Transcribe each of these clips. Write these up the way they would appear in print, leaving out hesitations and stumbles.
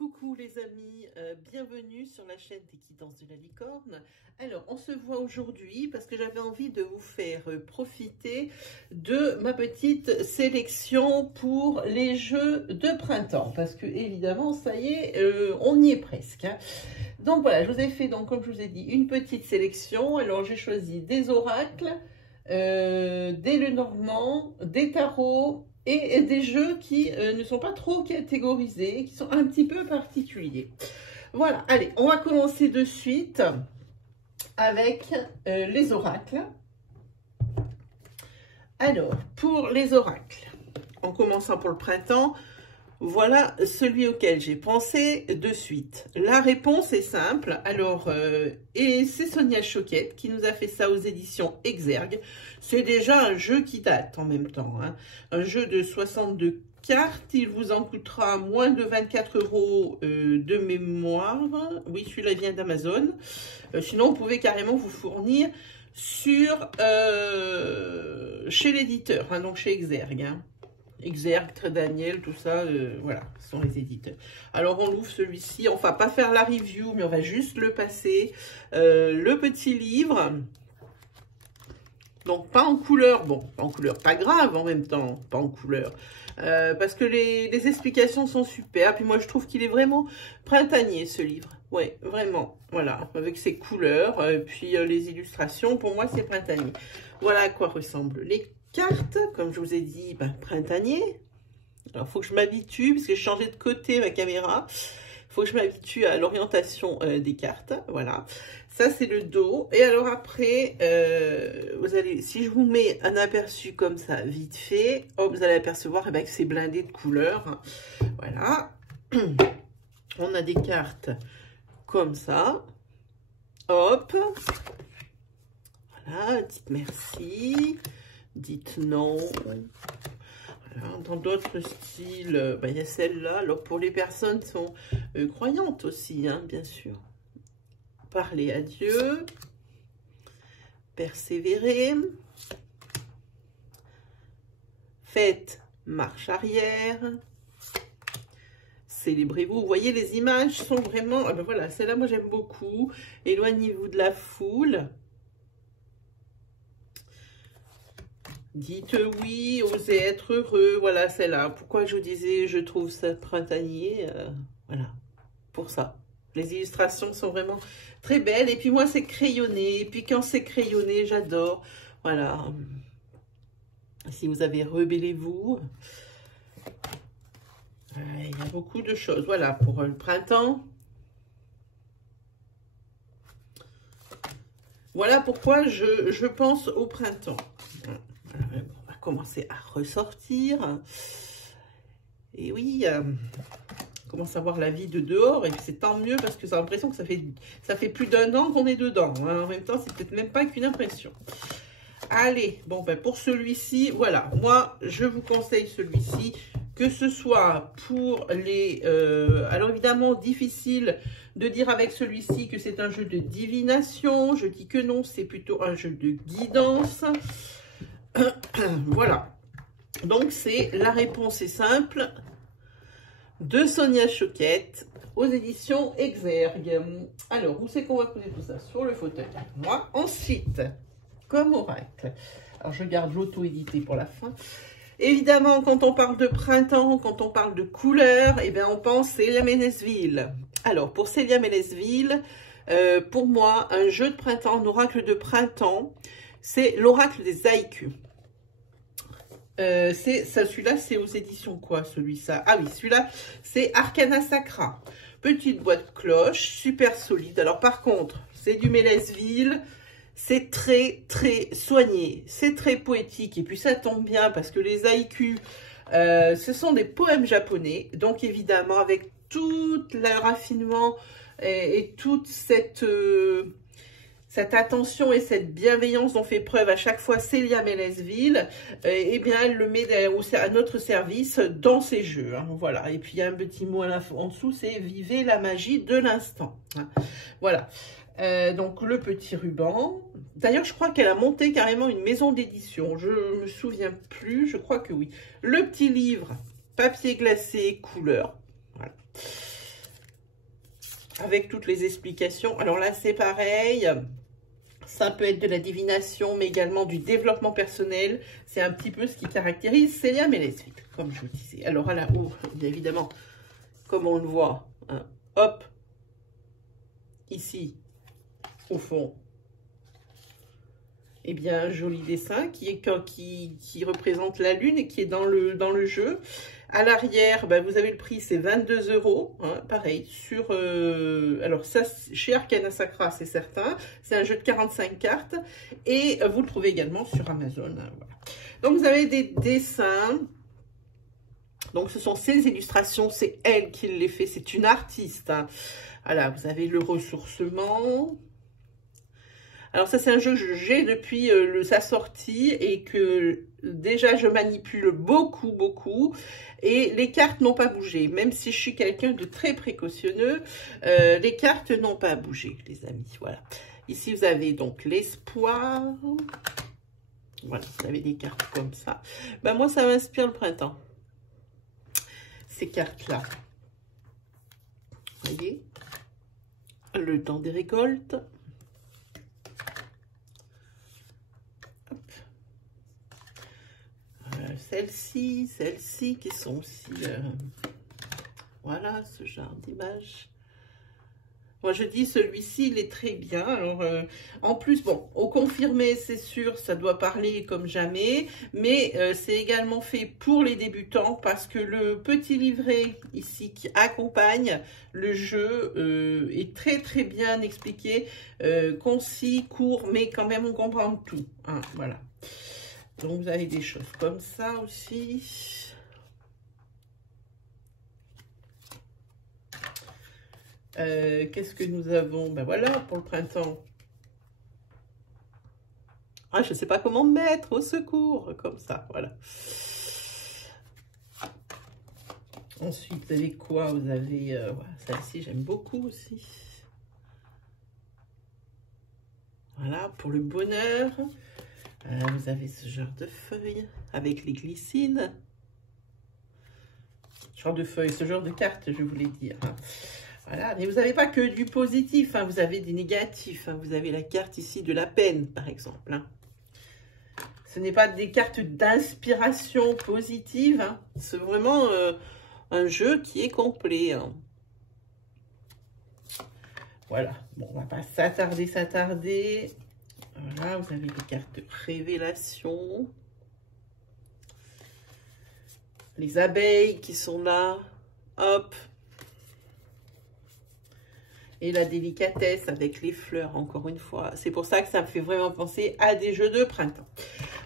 Coucou les amis, bienvenue sur la chaîne des Guidances de la Licorne. Alors on se voit aujourd'hui parce que j'avais envie de vous faire profiter de ma petite sélection pour les jeux de printemps. Parce que évidemment ça y est, on y est presque. Hein. Donc voilà, je vous ai fait, donc, comme je vous ai dit, une petite sélection. Alors j'ai choisi des oracles, des Lenormand, des tarots, et des jeux qui ne sont pas trop catégorisés, qui sont un petit peu particuliers. Voilà, allez, on va commencer de suite avec les oracles. Alors, pour les oracles, en commençant pour le printemps, voilà celui auquel j'ai pensé de suite. La réponse est simple. Alors, et c'est Sonia Choquette qui nous a fait ça aux éditions Exergue. C'est déjà un jeu qui date en même temps. Hein. Un jeu de 62 cartes. Il vous en coûtera moins de 24 € de mémoire. Oui, celui-là vient d'Amazon. Sinon, vous pouvez carrément vous fournir sur chez l'éditeur, hein, donc chez Exergue. Hein. Exergue, Très Daniel, tout ça, voilà, ce sont les éditeurs. Alors, on ouvre celui-ci, on va pas faire la review, mais on va juste le passer. Le petit livre, donc pas en couleur, bon, pas en couleur, pas grave en même temps, pas en couleur, parce que les explications sont super, puis moi je trouve qu'il est vraiment printanier ce livre. Ouais, vraiment, voilà, avec ses couleurs, puis les illustrations, pour moi c'est printanier. Voilà à quoi ressemblent les cartes, comme je vous ai dit, printanier. Alors, il faut que je m'habitue, parce que j'ai changé de côté ma caméra. Il faut que je m'habitue à l'orientation des cartes. Voilà. Ça, c'est le dos. Et alors après, vous allez, si je vous mets un aperçu comme ça, vite fait, oh, vous allez apercevoir que c'est blindé de couleurs. Voilà. On a des cartes comme ça. Hop. Voilà, dites merci. Dites non. Voilà, dans d'autres styles, il y a celle-là. Alors, pour les personnes qui sont croyantes aussi, hein, bien sûr. Parler à Dieu. Persévérer. Faites marche arrière. Célébrez-vous. Vous voyez, les images sont vraiment... Ah ben voilà, celle-là, moi, j'aime beaucoup. Éloignez-vous de la foule. Dites oui, osez être heureux. Voilà, celle-là. Pourquoi je vous disais, je trouve ça printanier. Voilà, pour ça. Les illustrations sont vraiment très belles. Et puis moi, c'est crayonné. Et puis quand c'est crayonné, j'adore. Voilà. Si vous avez rebellez-vous. Il y a beaucoup de choses. Voilà, pour le printemps. Voilà pourquoi je pense au printemps. On va commencer à ressortir. Et oui, on commence à voir la vie de dehors. Et c'est tant mieux parce que j'ai l'impression que ça fait plus d'1 an qu'on est dedans. Hein. En même temps, c'est peut-être même pas qu'une impression. Allez, bon, pour celui-ci, voilà. Moi, je vous conseille celui-ci. Que ce soit pour les... alors évidemment, difficile de dire avec celui-ci que c'est un jeu de divination. Je dis que non, c'est plutôt un jeu de guidance. Voilà. Donc, la réponse est simple. De Sonia Choquette aux éditions Exergue. Alors, où c'est qu'on va poser tout ça? Sur le fauteuil. Moi, ensuite, comme oracle. Alors, je garde l'auto-édité pour la fin. Évidemment, quand on parle de printemps, quand on parle de couleurs, eh bien, on pense Célia Ménesville. Alors, pour Célia Ménesville, pour moi, un jeu de printemps, un oracle de printemps, c'est l'oracle des haïkus. Celui-là, c'est aux éditions quoi, celui-là? Ah oui, celui-là, c'est Arcana Sacra. Petite boîte cloche, super solide. Alors, par contre, c'est du Ménesville. C'est très, très soigné. C'est très poétique. Et puis, ça tombe bien parce que les haïkus, ce sont des poèmes japonais. Donc, évidemment, avec tout le raffinement et toute cette attention et cette bienveillance dont fait preuve à chaque fois Célia Ménesville, eh bien, elle le met à notre service dans ses jeux. Hein, voilà. Et puis, il y a un petit mot en dessous, c'est « Vivez la magie de l'instant hein. ». Voilà. Donc, le petit ruban. D'ailleurs, je crois qu'elle a monté carrément une maison d'édition. Je ne me souviens plus. Je crois que oui. Le petit livre, papier glacé, couleur. Voilà. avec toutes les explications. Alors là, c'est pareil. Ça peut être de la divination, mais également du développement personnel. C'est un petit peu ce qui caractérise Célia Mélesville, comme je vous disais. Alors à la haut, évidemment, comme on le voit, hein, hop, ici, au fond, eh bien, un joli dessin qui représente la lune et qui est dans le jeu. À l'arrière, ben, vous avez le prix, c'est 22 €. Hein, pareil, sur... alors, ça, chez Arcana Sacra, c'est certain. C'est un jeu de 45 cartes. Et vous le trouvez également sur Amazon. Hein, voilà. Donc, vous avez des dessins. Donc, ce sont ses illustrations. C'est elle qui les fait. C'est une artiste. Hein. Voilà, vous avez le ressourcement. Alors ça, c'est un jeu que j'ai depuis sa sortie et que déjà je manipule beaucoup, beaucoup. Et les cartes n'ont pas bougé. Même si je suis quelqu'un de très précautionneux, les cartes n'ont pas bougé, les amis. Voilà. Ici, vous avez donc l'espoir. Voilà, vous avez des cartes comme ça. Ben, moi, ça m'inspire le printemps. Ces cartes-là. Vous voyez? Le temps des récoltes. Celles-ci qui sont aussi, voilà, ce genre d'image. Moi, je dis, celui-ci, il est très bien. Alors, en plus, bon, au confirmé, c'est sûr, ça doit parler comme jamais. Mais c'est également fait pour les débutants parce que le petit livret ici qui accompagne le jeu est très, très bien expliqué. Concis, court, mais quand même, on comprend tout. Hein, voilà. Donc, vous avez des choses comme ça aussi. Qu'est-ce que nous avons? Ben voilà, pour le printemps. Ah, je ne sais pas comment me mettre, au secours, comme ça, voilà. Ensuite, vous avez quoi? Vous avez, voilà, celle-ci, j'aime beaucoup aussi. Voilà, pour le bonheur. Vous avez ce genre de feuilles avec les glycines. Ce genre de feuilles, ce genre de cartes, je voulais dire. Hein. Voilà, mais vous n'avez pas que du positif, hein, vous avez des négatifs. Hein. Vous avez la carte ici de la peine, par exemple. Hein. Ce n'est pas des cartes d'inspiration positive. Hein. C'est vraiment un jeu qui est complet. Hein. Voilà, bon, on ne va pas s'attarder. Voilà, vous avez des cartes de révélation. Les abeilles qui sont là. Hop. Et la délicatesse avec les fleurs, encore une fois. C'est pour ça que ça me fait vraiment penser à des jeux de printemps.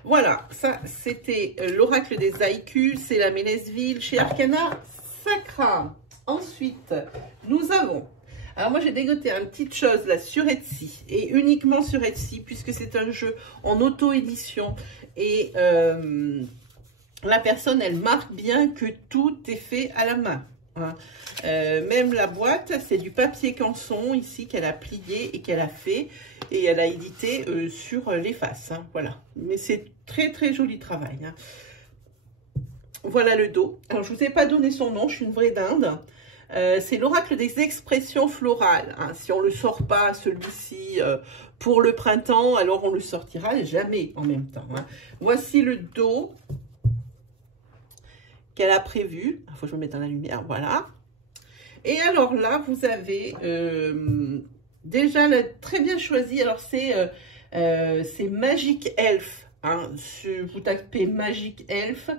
Voilà, ça, c'était l'oracle des haïkus. C'est la Mélesville chez Arcana Sacra. Ensuite, nous avons... Alors moi j'ai dégoté une petite chose là sur Etsy et uniquement sur Etsy puisque c'est un jeu en auto-édition et la personne elle marque bien que tout est fait à la main. Hein. Même la boîte c'est du papier canson ici qu'elle a plié et qu'elle a fait et elle a édité sur les faces. Hein, voilà, mais c'est très très joli travail. Hein. Voilà le dos. Alors je vous ai pas donné son nom, je suis une vraie dinde. C'est l'oracle des expressions florales. Hein. Si on ne le sort pas, celui-ci, pour le printemps, alors on le sortira jamais en même temps. Hein. Voici le dos qu'elle a prévu. Il faut que je me mette dans la lumière, voilà. Et alors là, vous avez déjà très bien choisi. Alors c'est Magic Elf. Hein. Vous tapez Magic Elf.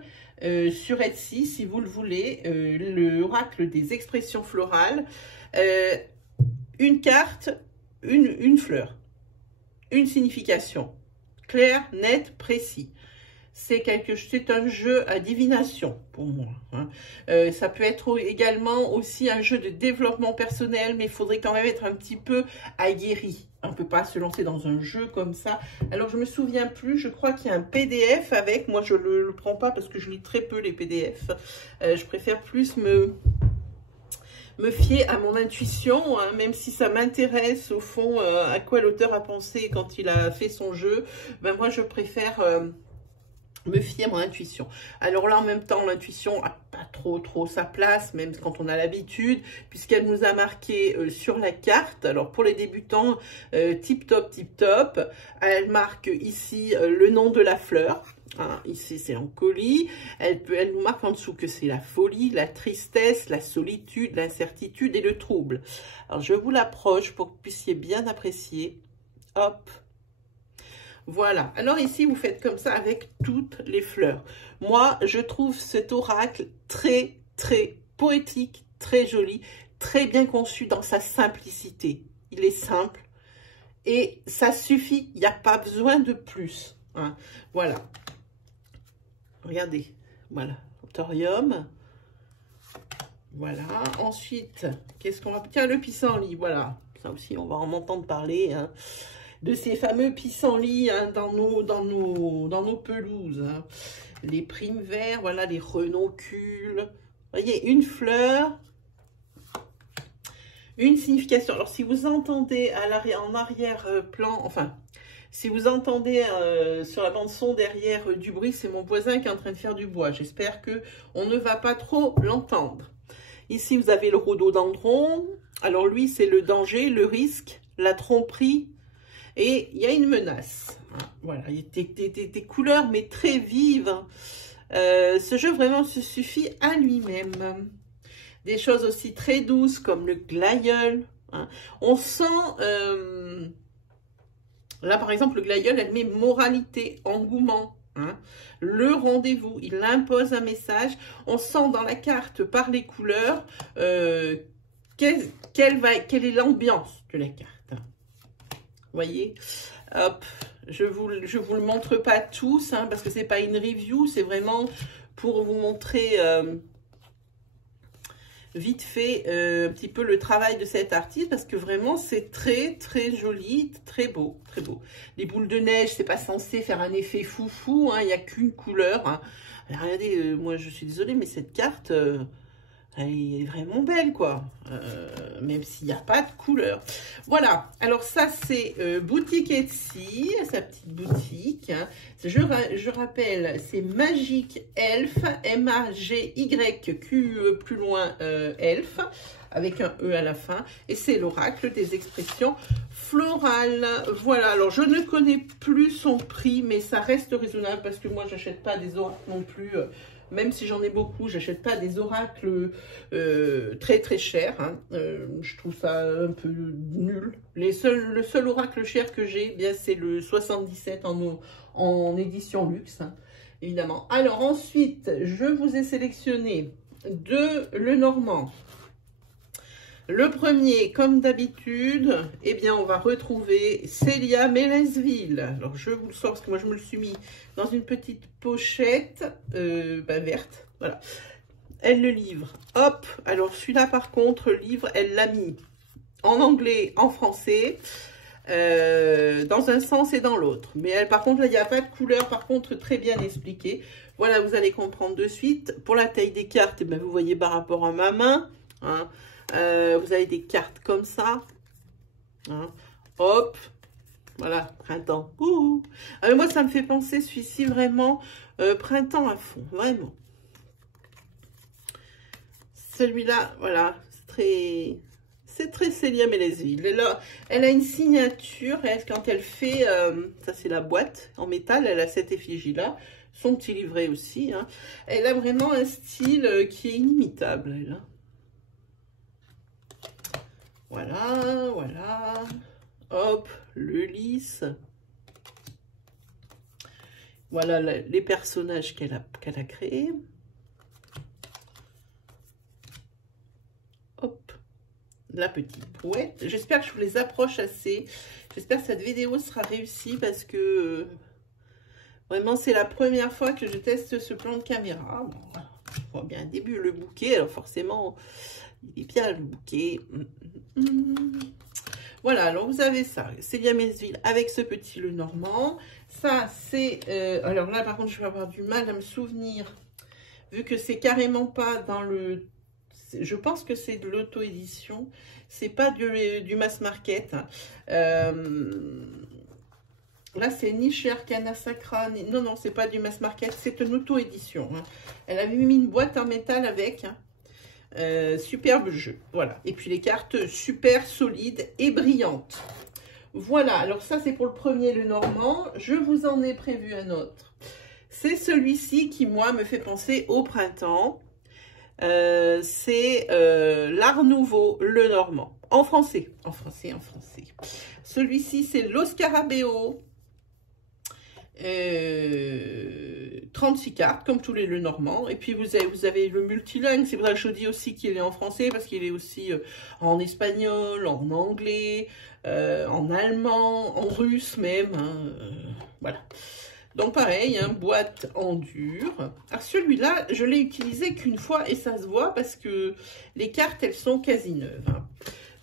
Sur Etsy, si vous le voulez, l'oracle des expressions florales, une carte, une fleur, une signification, clair, net, précis. C'est un jeu à divination pour moi. Hein. Ça peut être également aussi un jeu de développement personnel, mais il faudrait quand même être un petit peu aguerri. On ne peut pas se lancer dans un jeu comme ça. Alors, je ne me souviens plus. Je crois qu'il y a un PDF avec. Moi, je ne le prends pas parce que je lis très peu les PDF. Je préfère plus me fier à mon intuition, hein, même si ça m'intéresse au fond à quoi l'auteur a pensé quand il a fait son jeu. Ben, moi, je préfère... me fier à mon intuition. Alors là, en même temps, l'intuition n'a pas trop sa place, même quand on a l'habitude, puisqu'elle nous a marqué sur la carte. Alors pour les débutants, tip top. Elle marque ici le nom de la fleur. Hein, ici c'est en colis. Elle nous marque en dessous que c'est la folie, la tristesse, la solitude, l'incertitude et le trouble. Alors je vous l'approche pour que vous puissiez bien apprécier. Hop. Voilà, alors ici vous faites comme ça avec toutes les fleurs. Moi je trouve cet oracle très poétique, très joli, très bien conçu dans sa simplicité. Il est simple et ça suffit, il n'y a pas besoin de plus. Hein. Voilà, regardez, voilà, thorium. Voilà, ensuite, qu'est-ce qu'on va... Tiens, le pissenlit, voilà, ça aussi on va en entendre parler, hein. De ces fameux pissenlits hein, dans nos pelouses. Hein. Les primes verts, voilà, les renoncules. Vous voyez, une fleur, une signification. Alors, si vous entendez en arrière-plan, enfin, si vous entendez sur la bande-son derrière du bruit, c'est mon voisin qui est en train de faire du bois. J'espère qu'on ne va pas trop l'entendre. Ici, vous avez le rhododendron. Alors, lui, c'est le danger, le risque, la tromperie. Et il y a une menace. Voilà, il y a des couleurs, mais très vives. Ce jeu vraiment se suffit à lui-même. Des choses aussi très douces comme le glaïeul. Hein. On sent... là, par exemple, le glaïeul, elle met moralité, engouement. Hein. Le rendez-vous, il impose un message. On sent dans la carte, par les couleurs, quelle est l'ambiance de la carte. Voyez, hop, je vous le montre pas tous, hein, parce que c'est pas une review, c'est vraiment pour vous montrer vite fait un petit peu le travail de cet artiste, parce que vraiment c'est très joli, très beau. Les boules de neige, c'est pas censé faire un effet foufou, hein, il n'y a qu'une couleur. Hein. Alors, regardez, moi je suis désolée, mais cette carte... elle est vraiment belle, quoi. Même s'il n'y a pas de couleur. Voilà. Alors, ça, c'est Boutique Etsy, sa petite boutique. Hein. Je rappelle, c'est Magic Elf, M-A-G-Y-Q, plus loin, Elf, avec un E à la fin. Et c'est l'oracle des expressions florales. Voilà. Alors, je ne connais plus son prix, mais ça reste raisonnable parce que moi, j'achète pas des oracles non plus... même si j'en ai beaucoup, j'achète pas des oracles très chers. Hein. Je trouve ça un peu nul. Le seul oracle cher que j'ai, bien c'est le 77 en édition luxe, hein, évidemment. Alors ensuite, je vous ai sélectionné deux Lenormand. Le premier, comme d'habitude, eh bien, on va retrouver Célia Mélesville. Alors, je vous le sors parce que moi, je me le suis mis dans une petite pochette verte. Voilà. Elle le livre. Hop. Alors, celui-là, par contre, le livre, elle l'a mis en anglais, en français, dans un sens et dans l'autre. Mais elle, par contre, là, il n'y a pas de couleur. Par contre, très bien expliqué. Voilà, vous allez comprendre de suite. Pour la taille des cartes, eh bien, vous voyez par rapport à ma main, hein. Vous avez des cartes comme ça. Hein. Hop. Voilà, printemps. Moi, ça me fait penser celui-ci vraiment printemps à fond. Vraiment. Celui-là, voilà. C'est très Célia Mélesville. Elle a une signature. Quand elle fait... ça, c'est la boîte en métal. Elle a cette effigie-là. Son petit livret aussi. Hein. Elle a vraiment un style qui est inimitable. Elle, hein. Voilà. Hop, le lys. Voilà les personnages qu'elle a créés. Hop, la petite brouette. J'espère que je vous les approche assez. J'espère que cette vidéo sera réussie parce que vraiment, c'est la première fois que je teste ce plan de caméra. Bon, je vois bien un début, le bouquet. Alors forcément, il est bien le bouquet. Voilà, alors vous avez ça, Célia Mélesville avec ce petit Lenormand. Ça, c'est... alors là, par contre, je vais avoir du mal à me souvenir, vu que c'est carrément pas dans le... Je pense que c'est de l'auto-édition, c'est pas du mass market. Hein. Là, c'est ni chez Arcana Sacra, ni... non, non, c'est pas du mass market, c'est une auto-édition. Hein. Elle avait mis une boîte en métal avec. Hein. Superbe jeu, voilà. Et puis les cartes super solides et brillantes. Voilà, alors ça, c'est pour le premier, le normand. Je vous en ai prévu un autre. C'est celui-ci qui, moi, me fait penser au printemps. C'est l'Art Nouveau, le normand. En français. Celui-ci, c'est l'Oscarabeo. 36 cartes, comme tous les le normand. Et puis, vous avez le multilingue. C'est pour ça que je dis aussi qu'il est en français, parce qu'il est aussi en espagnol, en anglais, en allemand, en russe même. Hein, voilà. Donc pareil, hein, boîte en dur. Alors celui-là, je l'ai utilisé qu'une fois et ça se voit parce que les cartes, elles sont quasi neuves. Hein.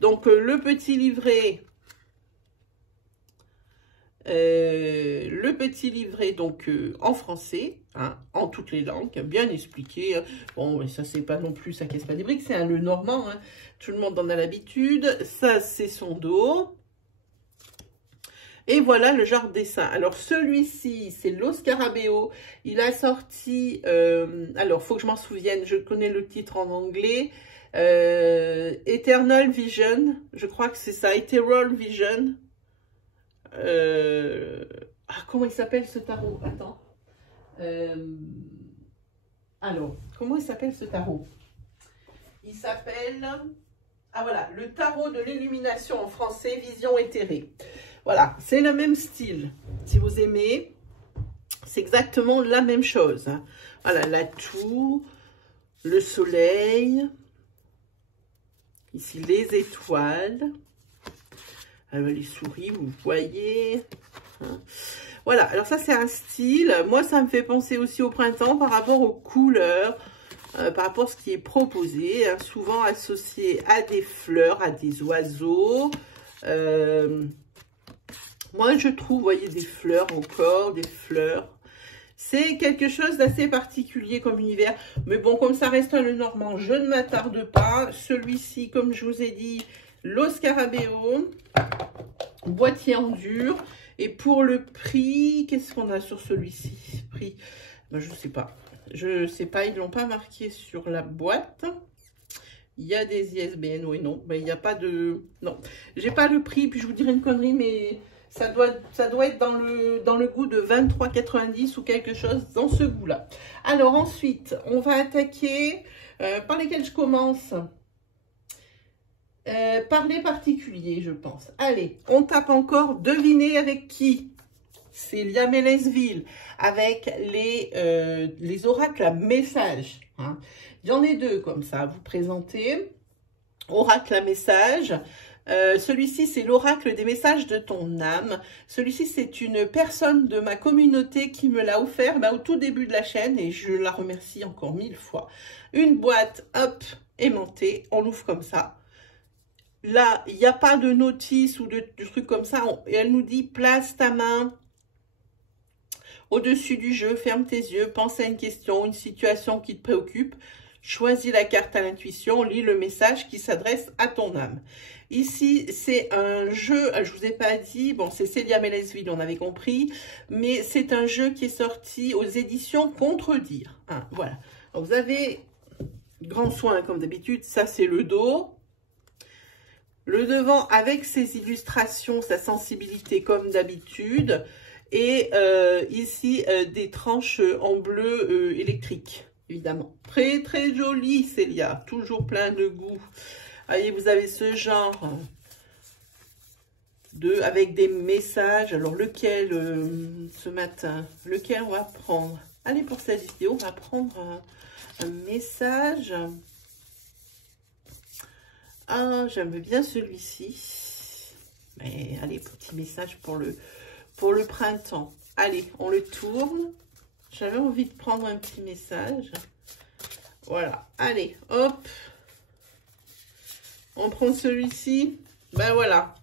Donc le petit livret, donc en français, hein, en toutes les langues, bien expliqué. Hein. Bon, mais ça c'est pas non plus, ça casse pas des briques, c'est un le normand. Hein. Tout le monde en a l'habitude. Ça c'est son dos. Et voilà le genre de dessin. Alors, celui-ci, c'est l'Oscarabeo. Il a sorti... alors, il faut que je m'en souvienne. Je connais le titre en anglais. Eternal Vision. Je crois que c'est ça. Eternal Vision. Comment il s'appelle ce tarot? Attends. Alors, comment il s'appelle ce tarot? Il s'appelle... Ah voilà, le tarot de l'illumination en français, Vision éthérée. Voilà, c'est le même style. Si vous aimez, c'est exactement la même chose. Hein. Voilà, la tour, le soleil, ici les étoiles, les souris, vous voyez. Hein. Voilà, alors ça c'est un style. Moi, ça me fait penser aussi au printemps par rapport aux couleurs. Par rapport à ce qui est proposé, hein, souvent associé à des fleurs, à des oiseaux. Moi, je trouve, vous voyez, des fleurs encore, des fleurs. C'est quelque chose d'assez particulier comme univers. Mais bon, comme ça reste un le normand, je ne m'attarde pas. Celui-ci, comme je vous ai dit, l'Oscarabeo, boîtier en dur. Et pour le prix, qu'est-ce qu'on a sur celui-ci? Prix, ben, je ne sais pas. Je ne sais pas, ils ne l'ont pas marqué sur la boîte. Il y a des ISBN, oui, non. Mais il n'y a pas de... Non, j'ai pas le prix, puis je vous dirai une connerie, mais ça doit être dans le goût de 23,90 ou quelque chose dans ce goût-là. Alors ensuite, on va attaquer par lesquels je commence. Par les particuliers, je pense. Allez, on tape encore. Devinez avec qui? C'est Célia Mélesville avec les oracles à message. Hein. J'en ai deux comme ça à vous présenter. Oracle à message. Celui-ci, c'est l'oracle des messages de ton âme. Celui-ci, c'est une personne de ma communauté qui me l'a offert au tout début de la chaîne et je la remercie encore 1000 fois. Une boîte, hop, aimantée. On l'ouvre comme ça. Là, il n'y a pas de notice ou de truc comme ça. Et elle nous dit, place ta main au-dessus du jeu, ferme tes yeux, pense à une question, une situation qui te préoccupe, choisis la carte à l'intuition, lis le message qui s'adresse à ton âme. Ici, c'est un jeu, je vous ai pas dit, bon, c'est Célia Mélesville, on avait compris, mais c'est un jeu qui est sorti aux éditions Contredire. Hein, voilà. Donc, vous avez grand soin, comme d'habitude, ça c'est le dos. Le devant avec ses illustrations, sa sensibilité comme d'habitude. Et ici, des tranches en bleu électrique, évidemment. Très, très joli, Célia. Toujours plein de goût. Voyez, vous avez ce genre avec des messages. Alors, lequel ce matin? Lequel on va prendre? Allez, pour cette vidéo, on va prendre un message. Ah, j'aime bien celui-ci. Mais allez, petit message pour le printemps. Allez, on le tourne. J'avais envie de prendre un petit message. Voilà. Allez, hop. On prend celui-ci. Ben voilà.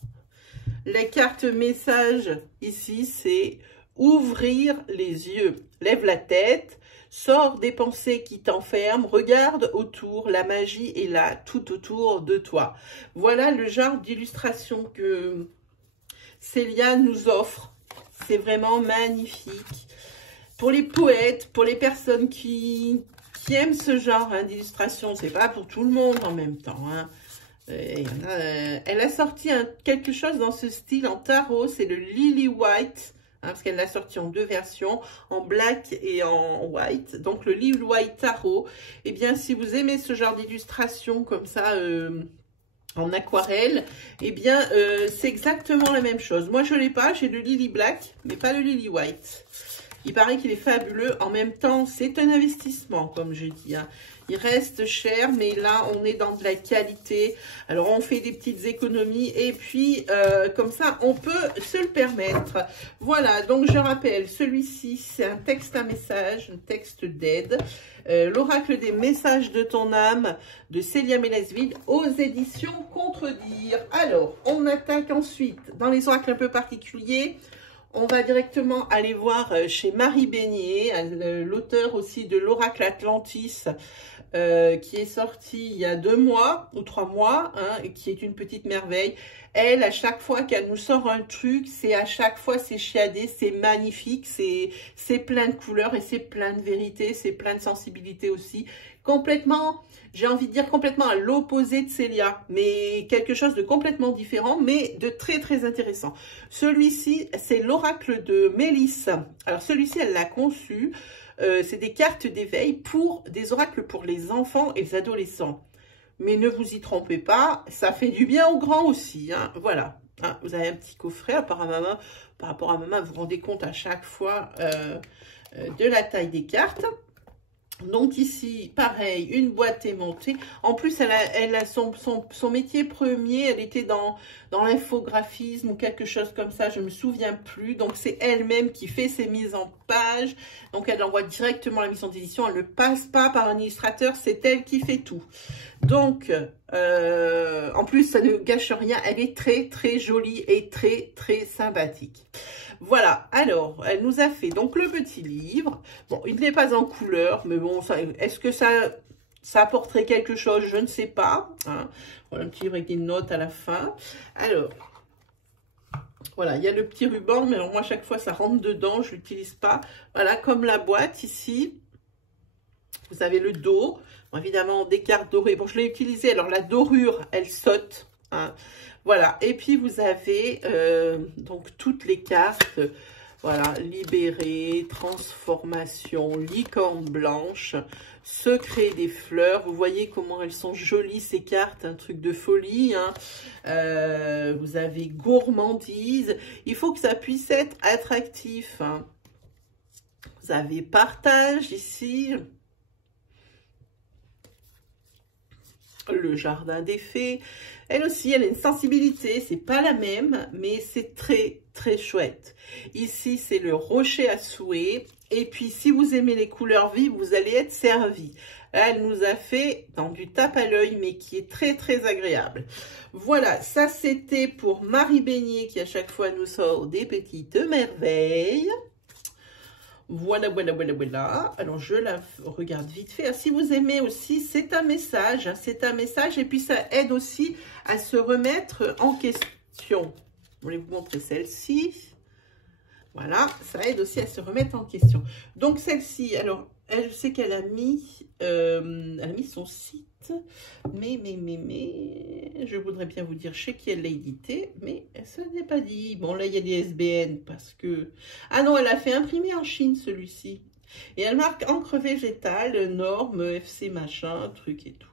La carte message ici, c'est ouvrir les yeux. Lève la tête. Sors des pensées qui t'enferment. Regarde autour. La magie est là, tout autour de toi. Voilà le genre d'illustration que Célia nous offre. C'est vraiment magnifique. Pour les poètes, pour les personnes qui aiment ce genre d'illustration, c'est pas pour tout le monde en même temps. Hein. Elle a sorti quelque chose dans ce style en tarot, c'est le Lily White, parce qu'elle l'a sorti en deux versions, en black et en white. Donc le Lily White Tarot, eh bien si vous aimez ce genre d'illustration comme ça, en aquarelle, eh bien c'est exactement la même chose. Moi je l'ai pas, j'ai le Lily Black, mais pas le Lily White. Il paraît qu'il est fabuleux. En même temps, c'est un investissement, comme je dis. Hein. Il reste cher, mais là, on est dans de la qualité. Alors, on fait des petites économies. Et puis, comme ça, on peut se le permettre. Voilà, donc je rappelle, celui-ci, c'est un texte à message, un texte d'aide. L'oracle des messages de ton âme de Célia Mélesville aux éditions Contredire. Alors, on attaque ensuite dans les oracles un peu particuliers. On va directement aller voir chez Marie Beignet, l'auteur aussi de l'Oracle Atlantis, qui est sorti il y a 2 mois ou 3 mois, hein, et qui est une petite merveille. Elle, à chaque fois qu'elle nous sort un truc, c'est à chaque fois, c'est chiadé, c'est magnifique, c'est plein de couleurs et c'est plein de vérité, c'est plein de sensibilité aussi. Complètement, j'ai envie de dire complètement à l'opposé de Célia, mais quelque chose de complètement différent, mais de très très intéressant. Celui-ci, c'est l'oracle de Mélisse. Alors celui-ci, elle l'a conçu. C'est des cartes d'éveil pour des oracles pour les enfants et les adolescents. Mais ne vous y trompez pas, ça fait du bien aux grands aussi. Hein. Voilà, hein, vous avez un petit coffret par rapport à maman, vous vous rendez compte à chaque fois de la taille des cartes. Donc ici, pareil, une boîte aimantée. En plus, elle a son métier premier, elle était dans l'infographisme ou quelque chose comme ça, je ne me souviens plus. Donc c'est elle-même qui fait ses mises en page. Donc elle envoie directement la mission d'édition, elle ne passe pas par un illustrateur, c'est elle qui fait tout. Donc, en plus, ça ne gâche rien, elle est très très jolie et très très sympathique. Voilà, alors, elle nous a fait donc le petit livre. Bon, il n'est pas en couleur, mais bon, est-ce que ça apporterait quelque chose? Je ne sais pas. Hein. Voilà, un petit livre avec des notes à la fin. Alors, voilà, il y a le petit ruban, mais alors moi, à chaque fois, ça rentre dedans, je ne l'utilise pas. Voilà, comme la boîte ici. Vous avez le dos, bon, évidemment, des cartes dorées. Bon, je l'ai utilisé, alors la dorure, elle saute. Hein. Voilà, et puis vous avez donc toutes les cartes, voilà, libérée, transformation, licorne blanche, secret des fleurs. Vous voyez comment elles sont jolies ces cartes, un truc de folie. Hein. Vous avez gourmandise, il faut que ça puisse être attractif. Hein. Vous avez partage ici. Le jardin des fées. Elle aussi, elle a une sensibilité, c'est pas la même, mais c'est très, très chouette. Ici, c'est le rocher à souhait. Et puis, si vous aimez les couleurs vives, vous allez être servi. Là, elle nous a fait dans du tape à l'œil, mais qui est très, très agréable. Voilà, ça, c'était pour Marie Beignet, qui à chaque fois nous sort des petites merveilles. Voilà, voilà, voilà, voilà. Alors, je la regarde vite fait. Si vous aimez aussi, c'est un message. Hein, c'est un message et puis ça aide aussi à se remettre en question. Je voulais vous montrer celle-ci. Voilà, ça aide aussi à se remettre en question. Donc, celle-ci, alors, je sais qu'elle a mis son site. Mais, je voudrais bien vous dire chez qui elle l'a édité, mais ça n'est pas dit. Bon, là, il y a des SBN parce que... Ah non, elle a fait imprimer en Chine, celui-ci. Et elle marque encre végétale, norme, FC machin, truc et tout.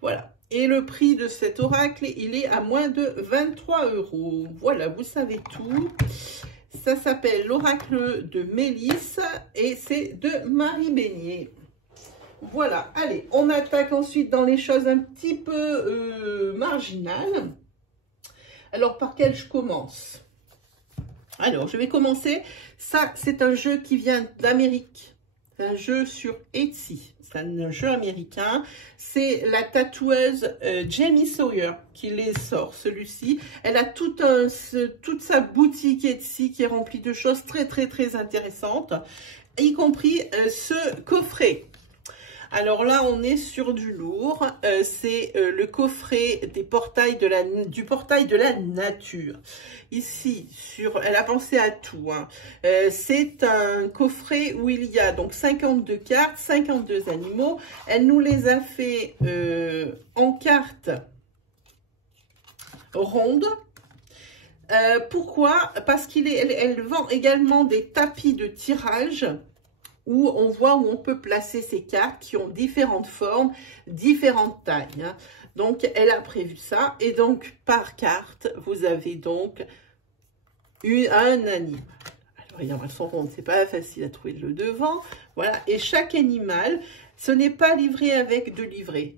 Voilà. Et le prix de cet oracle, il est à moins de 23 €. Voilà, vous savez tout. Ça s'appelle l'oracle de Mélisse et c'est de Marie Beignet. Voilà, allez, on attaque ensuite dans les choses un petit peu marginales. Alors, par quel je commence? Alors, je vais commencer. Ça, c'est un jeu qui vient d'Amérique. C'est un jeu sur Etsy. C'est un jeu américain. C'est la tatoueuse Jamie Sawyer qui les sort, celui-ci. Elle a toute sa boutique Etsy qui est remplie de choses très, très, très intéressantes, y compris ce coffret. Alors là, on est sur du lourd. C'est le coffret des portails du portail de la nature. Ici, elle a pensé à tout. Hein. C'est un coffret où il y a donc 52 cartes, 52 animaux. Elle nous les a fait en cartes rondes. Pourquoi? Parce elle vend également des tapis de tirage où on voit où on peut placer ces cartes qui ont différentes formes, différentes tailles. Hein. Donc, elle a prévu ça. Et donc, par carte, vous avez donc un animal. Alors, elles sont rondes, c'est pas facile à trouver le devant. Voilà. Et chaque animal, ce n'est pas livré avec de livrets,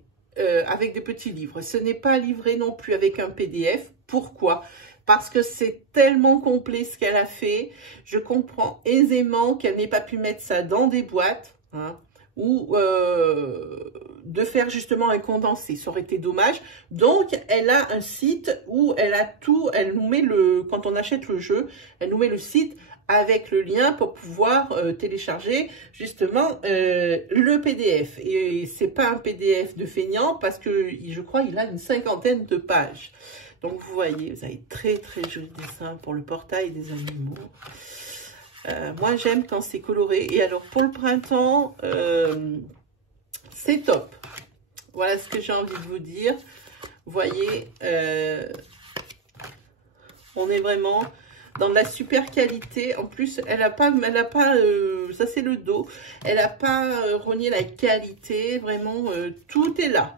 avec des petits livres. Ce n'est pas livré non plus avec un PDF. Pourquoi ? Parce que c'est tellement complet ce qu'elle a fait, je comprends aisément qu'elle n'ait pas pu mettre ça dans des boîtes, hein, ou de faire justement un condensé, ça aurait été dommage. Donc, elle a un site où elle a tout, elle nous met quand on achète le jeu, elle nous met le site avec le lien pour pouvoir télécharger justement le PDF. Et c'est pas un PDF de feignant parce que je crois il a une 50aine de pages. Donc, vous voyez, vous avez très, très joli dessin pour le portail des animaux. Moi, j'aime quand c'est coloré. Et alors, pour le printemps, c'est top. Voilà ce que j'ai envie de vous dire. Vous voyez, on est vraiment dans de la super qualité. En plus, elle n'a pas ça c'est le dos. Elle n'a pas renié la qualité. Vraiment, tout est là.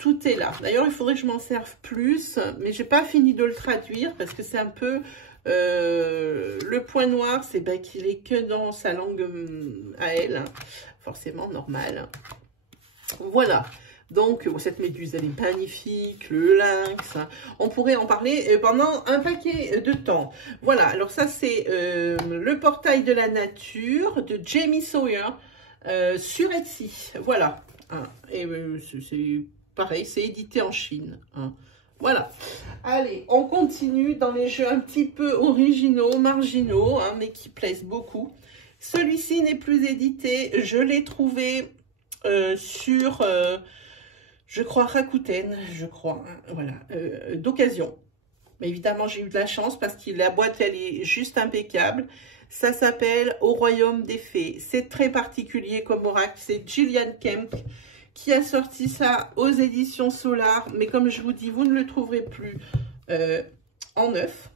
Tout est là. D'ailleurs, il faudrait que je m'en serve plus, mais j'ai pas fini de le traduire parce que c'est un peu le point noir, c'est qu'il est que dans sa langue à elle, hein. Forcément normal. Voilà. Donc, cette méduse, elle est magnifique, le lynx, hein. On pourrait en parler pendant un paquet de temps. Voilà, alors ça, c'est le portail de la nature de Jamie Sawyer sur Etsy. Voilà. Hein. Et c'est pareil, c'est édité en Chine. Hein. Voilà. Allez, on continue dans les jeux un petit peu originaux, marginaux, hein, mais qui plaisent beaucoup. Celui-ci n'est plus édité. Je l'ai trouvé sur, je crois, Rakuten, je crois. Hein, voilà, d'occasion. Mais évidemment, j'ai eu de la chance parce que la boîte, elle est juste impeccable. Ça s'appelle Au Royaume des Fées. C'est très particulier comme oracle. C'est Gillian Kemp qui a sorti ça aux éditions Solar. Mais comme je vous dis, vous ne le trouverez plus en neuf.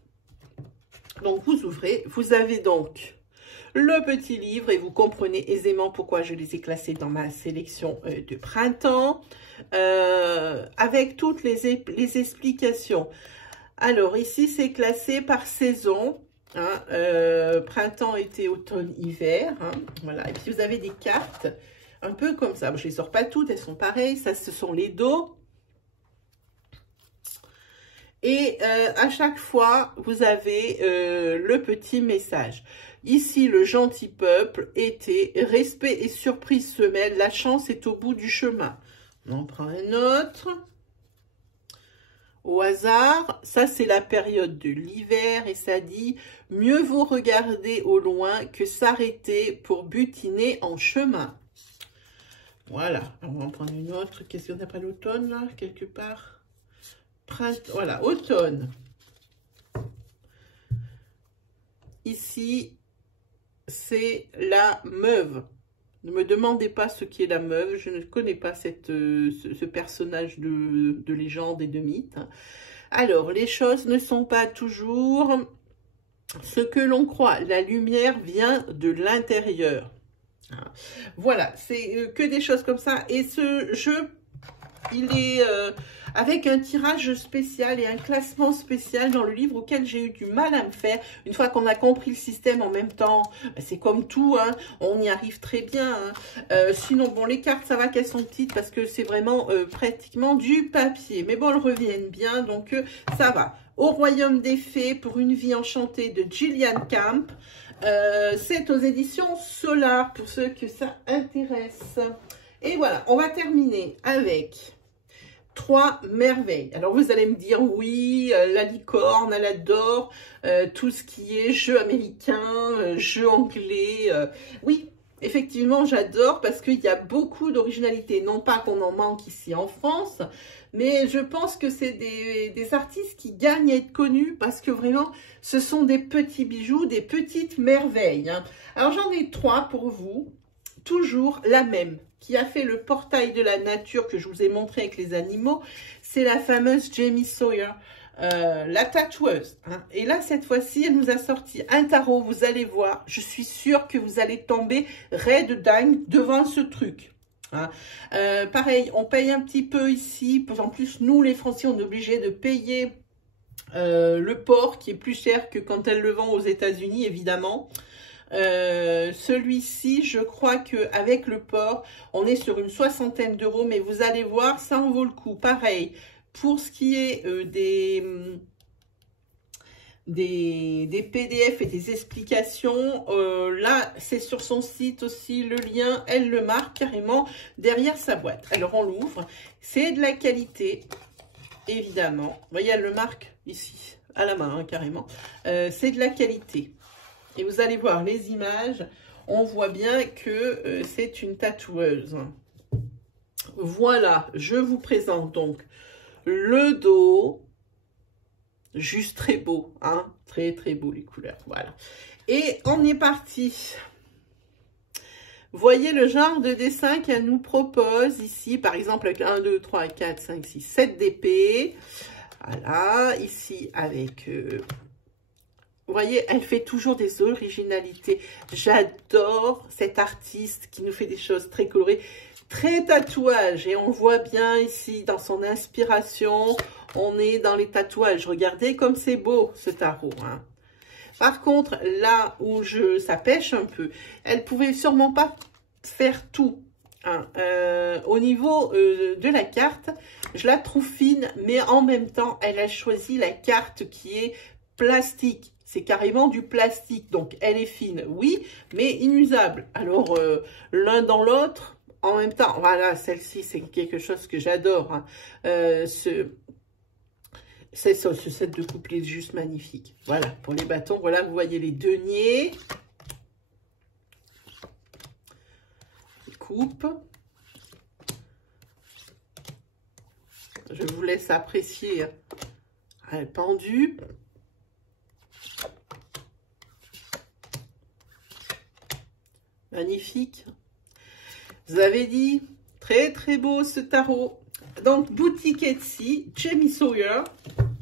Donc, vous ouvrez. Vous avez donc le petit livre et vous comprenez aisément pourquoi je les ai classés dans ma sélection de printemps. Avec toutes les explications. Alors, ici, c'est classé par saison. Hein, printemps, été, automne, hiver. Hein, voilà. Et puis, vous avez des cartes un peu comme ça. Bon, je ne les sors pas toutes, elles sont pareilles. Ça, ce sont les dos. Et à chaque fois, vous avez le petit message. Ici, le gentil peuple, été, respect et surprise se mêlent. La chance est au bout du chemin. On en prend un autre. Au hasard, ça c'est la période de l'hiver et ça dit « Mieux vaut regarder au loin que s'arrêter pour butiner en chemin ». Voilà, on va en prendre une autre. Qu'est-ce qu'on appelle l'automne là, quelque part? Printemps, voilà, automne. Ici, c'est la meuve. Ne me demandez pas ce qu'est la meuve. Je ne connais pas ce personnage de légende et de mythe. Alors, les choses ne sont pas toujours ce que l'on croit. La lumière vient de l'intérieur. Voilà, c'est que des choses comme ça. Et ce jeu, il est avec un tirage spécial et un classement spécial dans le livre auquel j'ai eu du mal à me faire. Une fois qu'on a compris le système en même temps, c'est comme tout, hein, on y arrive très bien. Hein. Sinon, bon, les cartes, ça va qu'elles sont petites parce que c'est vraiment pratiquement du papier. Mais bon, elles reviennent bien, donc ça va. Au Royaume des Fées pour une vie enchantée de Gillian Kemp. C'est aux éditions Solar pour ceux que ça intéresse. Et voilà, on va terminer avec 3 merveilles. Alors vous allez me dire oui, la licorne, elle adore tout ce qui est jeu américain, jeu anglais. Oui, effectivement, j'adore parce qu'il y a beaucoup d'originalité. Non pas qu'on en manque ici en France, mais je pense que c'est des artistes qui gagnent à être connus parce que vraiment, ce sont des petits bijoux, des petites merveilles, hein. Alors, j'en ai 3 pour vous. Toujours la même, qui a fait le portail de la nature que je vous ai montré avec les animaux. C'est la fameuse Jamie Sawyer, la tatoueuse, hein. Et là, cette fois-ci, elle nous a sorti un tarot. Vous allez voir, je suis sûre que vous allez tomber raide dingue devant ce truc, hein. Pareil, on paye un petit peu ici. En plus, nous, les Français, on est obligés de payer le port qui est plus cher que quand elle le vend aux États-Unis, évidemment. Celui-ci, je crois qu'avec le port, on est sur une 60aine d'euros, mais vous allez voir, ça en vaut le coup. Pareil, pour ce qui est des PDF et des explications, là, c'est sur son site aussi, le lien, elle le marque carrément derrière sa boîte. Alors, on l'ouvre, c'est de la qualité, évidemment. Vous voyez, elle le marque ici, à la main, hein, carrément. C'est de la qualité. Et vous allez voir les images, on voit bien que c'est une tatoueuse. Voilà, je vous présente donc le dos. Juste très beau, hein, très très beau les couleurs, voilà. Et on est parti. Voyez le genre de dessin qu'elle nous propose ici, par exemple avec 1, 2, 3, 4, 5, 6, 7 d'épée. Voilà, ici avec... vous voyez, elle fait toujours des originalités. J'adore cette artiste qui nous fait des choses très colorées, très tatouage. Et on voit bien ici, dans son inspiration, on est dans les tatouages. Regardez comme c'est beau, ce tarot, hein. Par contre, là où ça pêche un peu, elle pouvait sûrement pas faire tout, hein. Au niveau de la carte, je la trouve fine, mais en même temps, elle a choisi la carte qui est plastique. C'est carrément du plastique, donc elle est fine, oui, mais inusable. Alors, l'un dans l'autre, en même temps, voilà, celle-ci, c'est quelque chose que j'adore, hein. Ce set de couplet est juste magnifique. Voilà, pour les bâtons, voilà, vous voyez les deniers. Les coupes. Je vous laisse apprécier, hein, le pendu. Magnifique. Vous avez dit, très très beau ce tarot. Donc, boutique Etsy, Jamie Sawyer.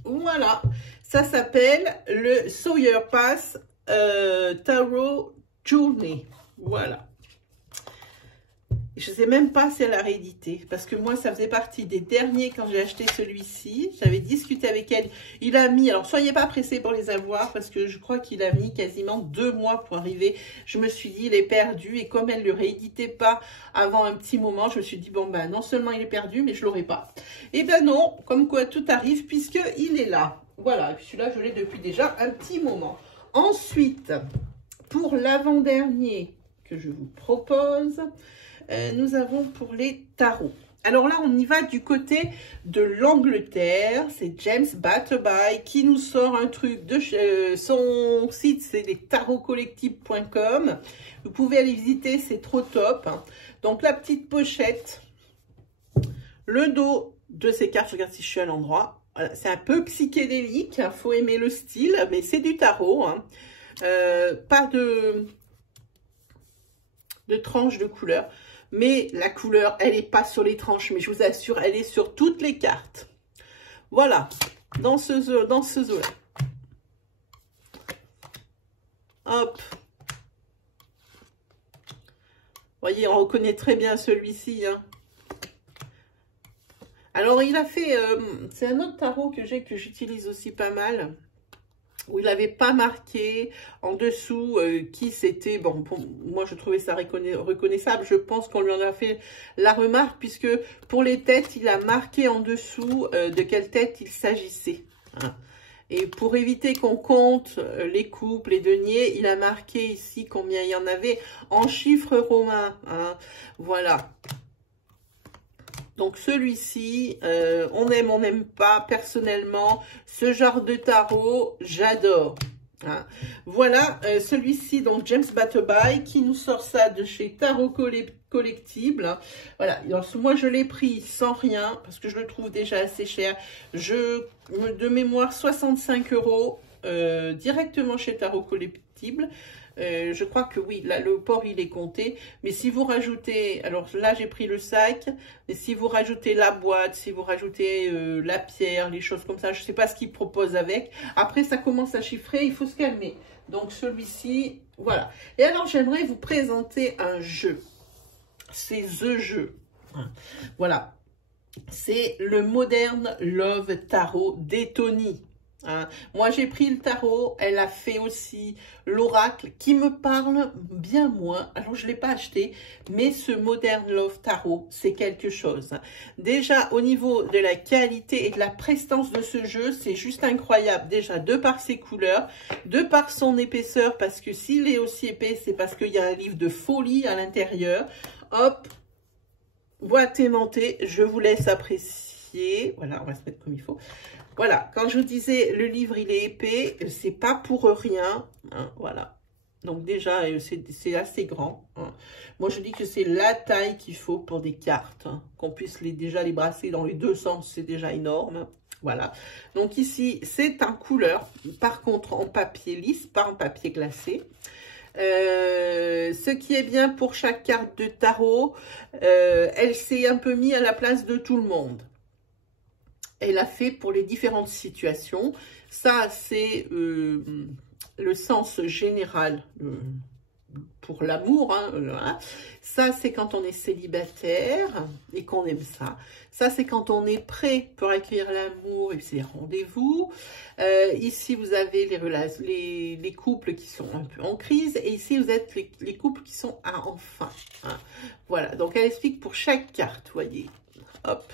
Voilà, ça s'appelle le Sawyer Pass Tarot Journey. Voilà. Je ne sais même pas si elle a réédité, parce que moi, ça faisait partie des derniers quand j'ai acheté celui-ci. J'avais discuté avec elle. Il a mis, alors soyez pas pressés pour les avoir, parce que je crois qu'il a mis quasiment 2 mois pour arriver. Je me suis dit, il est perdu, et comme elle ne le rééditait pas avant un petit moment, je me suis dit, bon, ben, non seulement il est perdu, mais je ne l'aurai pas. Et ben non, comme quoi tout arrive, puisqu'il est là. Voilà, celui-là, je l'ai depuis déjà un petit moment. Ensuite, pour l'avant-dernier que je vous propose... nous avons pour les tarots. Alors là, on y va du côté de l'Angleterre. C'est James Batterby qui nous sort un truc de son site, c'est les tarotcollectif.com. Vous pouvez aller visiter, c'est trop top. Donc la petite pochette, le dos de ces cartes, je regarde si je suis à l'endroit. Voilà, c'est un peu psychédélique, il faut aimer le style, mais c'est du tarot, hein. Pas de tranches de couleur. Mais la couleur, elle n'est pas sur les tranches, mais je vous assure, elle est sur toutes les cartes. Voilà, dans ce zoo-là. Hop. Vous voyez, on reconnaît très bien celui-ci, hein. Alors, il a fait... c'est un autre tarot que j'utilise aussi pas mal, où il n'avait pas marqué en dessous qui c'était. Bon, moi, je trouvais ça reconnaissable. Je pense qu'on lui en a fait la remarque, puisque pour les têtes, il a marqué en dessous de quelle tête il s'agissait, hein. Et pour éviter qu'on compte les coupes, les deniers, il a marqué ici combien il y en avait en chiffres romains, hein. Voilà. Donc celui-ci, on aime, on n'aime pas. Personnellement, ce genre de tarot, j'adore. Hein. Voilà, celui-ci, donc James Batterby, qui nous sort ça de chez Tarot Collectible. Voilà, alors, moi je l'ai pris sans rien, parce que je le trouve déjà assez cher. De mémoire, 65 €, directement chez Tarot Collectible. Je crois que oui, là le port il est compté, mais si vous rajoutez, alors là j'ai pris le sac, mais si vous rajoutez la boîte, si vous rajoutez la pierre, les choses comme ça, je sais pas ce qu'ils proposent avec, après ça commence à chiffrer, il faut se calmer. Donc celui-ci, voilà. Et alors j'aimerais vous présenter un jeu, c'est The Jeu, voilà, c'est le Modern Love Tarot d'Etony. Hein. Moi, j'ai pris le tarot, elle a fait aussi l'oracle qui me parle bien moins. Alors, je ne l'ai pas acheté, mais ce Modern Love Tarot, c'est quelque chose. Déjà, au niveau de la qualité et de la prestance de ce jeu, c'est juste incroyable. Déjà, de par ses couleurs, de par son épaisseur, parce que s'il est aussi épais, c'est parce qu'il y a un livre de folie à l'intérieur. Hop, boîte aimantée, je vous laisse apprécier. Voilà, on va se mettre comme il faut. Voilà, quand je vous disais le livre il est épais, c'est pas pour rien, hein, voilà. Donc déjà, c'est assez grand. Hein. Moi, je dis que c'est la taille qu'il faut pour des cartes, hein, qu'on puisse déjà les brasser dans les deux sens, c'est déjà énorme. Voilà, donc ici, c'est en couleur, par contre en papier lisse, pas en papier glacé. Ce qui est bien pour chaque carte de tarot, elle s'est un peu mise à la place de tout le monde. Elle a fait pour les différentes situations. Ça, c'est le sens général pour l'amour. Hein. Ça, c'est quand on est célibataire et qu'on aime ça. Ça, c'est quand on est prêt pour accueillir l'amour et c'est rendez-vous. Ici, vous avez les couples qui sont un peu en crise. Et ici, vous êtes les couples qui sont à enfin. Hein. Voilà, donc elle explique pour chaque carte, voyez. Hop.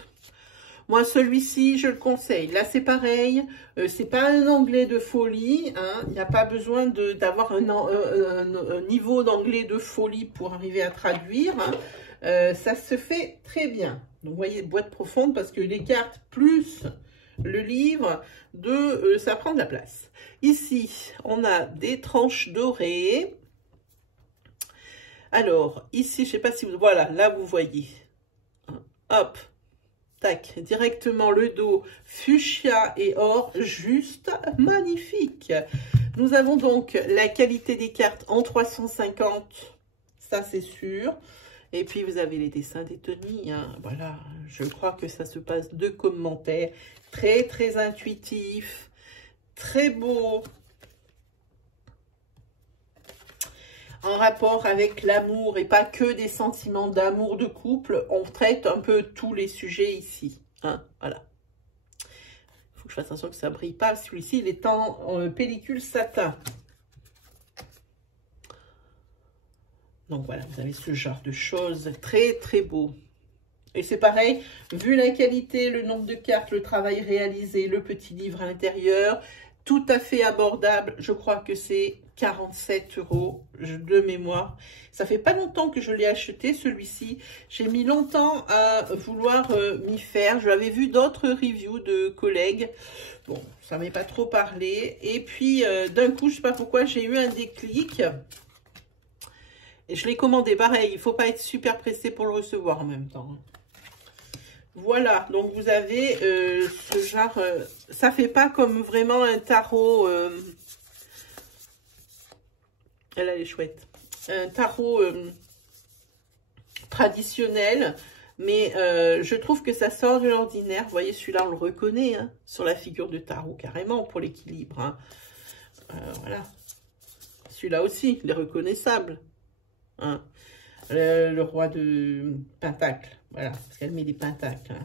Moi, celui-ci, je le conseille. Là, c'est pareil. C'est pas un anglais de folie. Hein. Il n'y a pas besoin d'avoir un niveau d'anglais de folie pour arriver à traduire. Hein. Ça se fait très bien. Donc, vous voyez, boîte profonde parce que les cartes plus le livre, ça prend de la place. Ici, on a des tranches dorées. Alors, ici, je ne sais pas si vous... Voilà, là, vous voyez. Hop. Tac, directement le dos fuchsia et or, juste magnifique. Nous avons donc la qualité des cartes en 350, ça c'est sûr. Et puis vous avez les dessins d'Etony, hein. Voilà, je crois que ça se passe de commentaires. Très très intuitif, très beau. En rapport avec l'amour et pas que des sentiments d'amour de couple, on traite un peu tous les sujets ici. Hein, voilà. Il faut que je fasse attention que ça ne brille pas. Celui-ci, il est en pellicule satin. Donc voilà, vous avez ce genre de choses très très beau. Et c'est pareil, vu la qualité, le nombre de cartes, le travail réalisé, le petit livre à l'intérieur, tout à fait abordable. Je crois que c'est 47 € de mémoire. Ça fait pas longtemps que je l'ai acheté, celui-ci. J'ai mis longtemps à vouloir m'y faire. J'avais vu d'autres reviews de collègues. Bon, ça m'est pas trop parlé. Et puis, d'un coup, je sais pas pourquoi, j'ai eu un déclic. Et je l'ai commandé. Pareil, il faut pas être super pressé pour le recevoir en même temps. Voilà, donc vous avez ce genre, ça fait pas comme vraiment un tarot, elle est chouette, un tarot traditionnel, mais je trouve que ça sort de l'ordinaire. Vous voyez, celui-là, on le reconnaît, hein, sur la figure de tarot, carrément, pour l'équilibre. Hein. Voilà, celui-là aussi, il est reconnaissable. Hein. Le roi de Pentacle, voilà, parce qu'elle met des pentacles. Hein.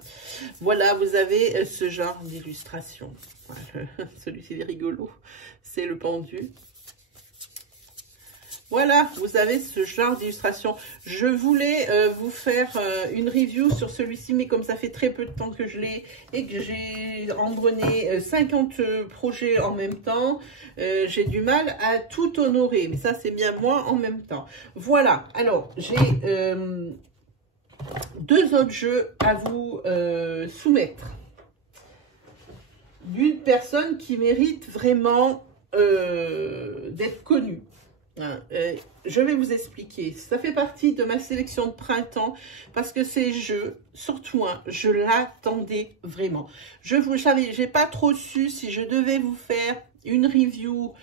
Voilà, vous avez ce genre d'illustration. Voilà, celui-ci est rigolo, c'est le pendu. Voilà, vous avez ce genre d'illustration. Je voulais vous faire une review sur celui-ci, mais comme ça fait très peu de temps que je l'ai et que j'ai embrunné 50 projets en même temps, j'ai du mal à tout honorer. Mais ça, c'est bien moi en même temps. Voilà, alors, j'ai deux autres jeux à vous soumettre. D'une personne qui mérite vraiment d'être connu. Je vais vous expliquer. Ça fait partie de ma sélection de printemps parce que ces jeux, surtout un, je l'attendais vraiment. J'ai pas trop su si je devais vous faire une review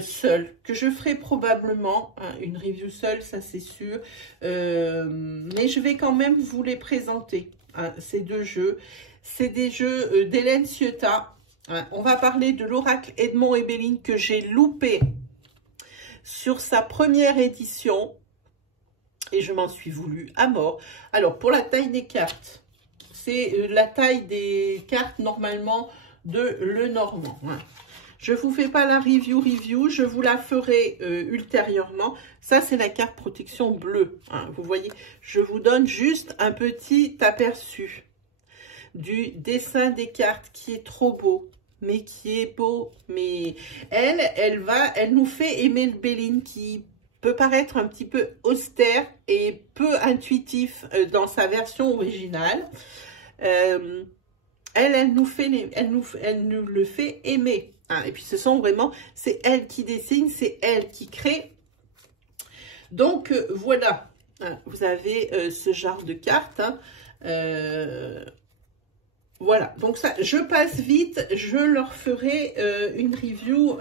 seule, que je ferai probablement, hein, une review seule, ça c'est sûr, mais je vais quand même vous les présenter, hein, ces deux jeux. C'est des jeux d'Hélène Ciotat. Hein. On va parler de l'Oracle Edmond et Belline que j'ai loupé sur sa première édition et je m'en suis voulu à mort. Alors, pour la taille des cartes, c'est la taille des cartes normalement de Lenormand. Hein. Je ne vous fais pas la review, je vous la ferai ultérieurement. Ça, c'est la carte protection bleue. Hein. Vous voyez, je vous donne juste un petit aperçu du dessin des cartes qui est trop beau. Mais qui est beau, mais elle nous fait aimer le Belline qui peut paraître un petit peu austère et peu intuitif dans sa version originale. Elle nous le fait aimer. Hein, et puis ce sont vraiment, c'est elle qui dessine, c'est elle qui crée. Donc voilà, hein, vous avez ce genre de cartes. Hein, voilà, donc ça, je passe vite, je leur ferai une review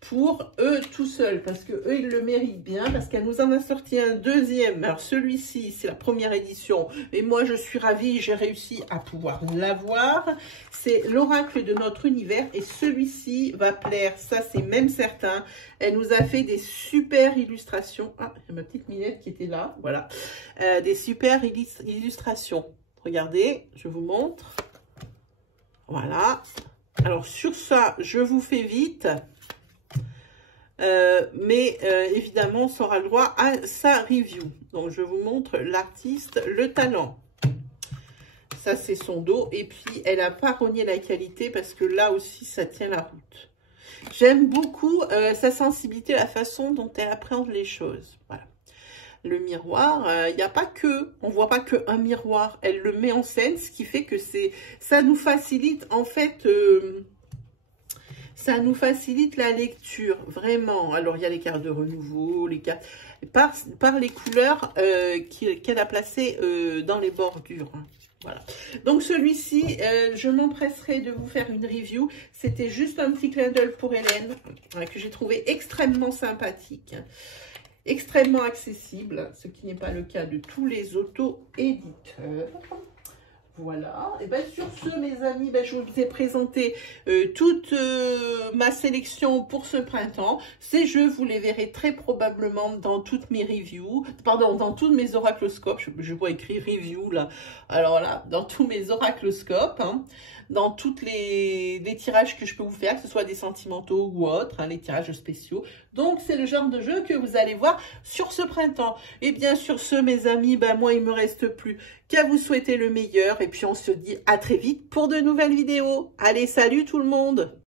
pour eux tout seuls, parce que eux ils le méritent bien, parce qu'elle nous en a sorti un deuxième. Alors celui-ci, c'est la première édition, et moi je suis ravie, j'ai réussi à pouvoir l'avoir. C'est l'Oracle de notre univers, et celui-ci va plaire, ça c'est même certain. Elle nous a fait des super illustrations. Ah, il y a ma petite Minette qui était là, voilà. Des super illustrations. Regardez, je vous montre. Voilà. Alors, sur ça, je vous fais vite. Mais évidemment, on aura le droit à sa review. Donc, je vous montre l'artiste, le talent. Ça, c'est son dos. Et puis, elle n'a pas rogné la qualité parce que là aussi, ça tient la route. J'aime beaucoup sa sensibilité, la façon dont elle appréhende les choses. Voilà. Le miroir, il n'y a pas que, on voit pas qu'un miroir, elle le met en scène, ce qui fait que ça nous facilite en fait, ça nous facilite la lecture, vraiment. Alors il y a les cartes de renouveau, les cartes, par les couleurs qu'elle a placées dans les bordures. Hein. Voilà. Donc celui-ci, je m'empresserai de vous faire une review. C'était juste un petit clin d'œil pour Hélène, que j'ai trouvé extrêmement sympathique. Extrêmement accessible, ce qui n'est pas le cas de tous les auto-éditeurs. Voilà, et bien sur ce mes amis, je vous ai présenté toute ma sélection pour ce printemps. Ces jeux, vous les verrez très probablement dans toutes mes reviews, pardon, dans tous mes oracloscopes. Je vois écrit review là, alors là, dans tous mes oracloscopes, hein, dans tous les tirages que je peux vous faire, que ce soit des sentimentaux ou autres, hein, les tirages spéciaux. Donc c'est le genre de jeu que vous allez voir sur ce printemps. Et bien sur ce mes amis, moi il me reste plus qu'à vous souhaiter le meilleur. Et puis on se dit à très vite pour de nouvelles vidéos. Allez, salut tout le monde!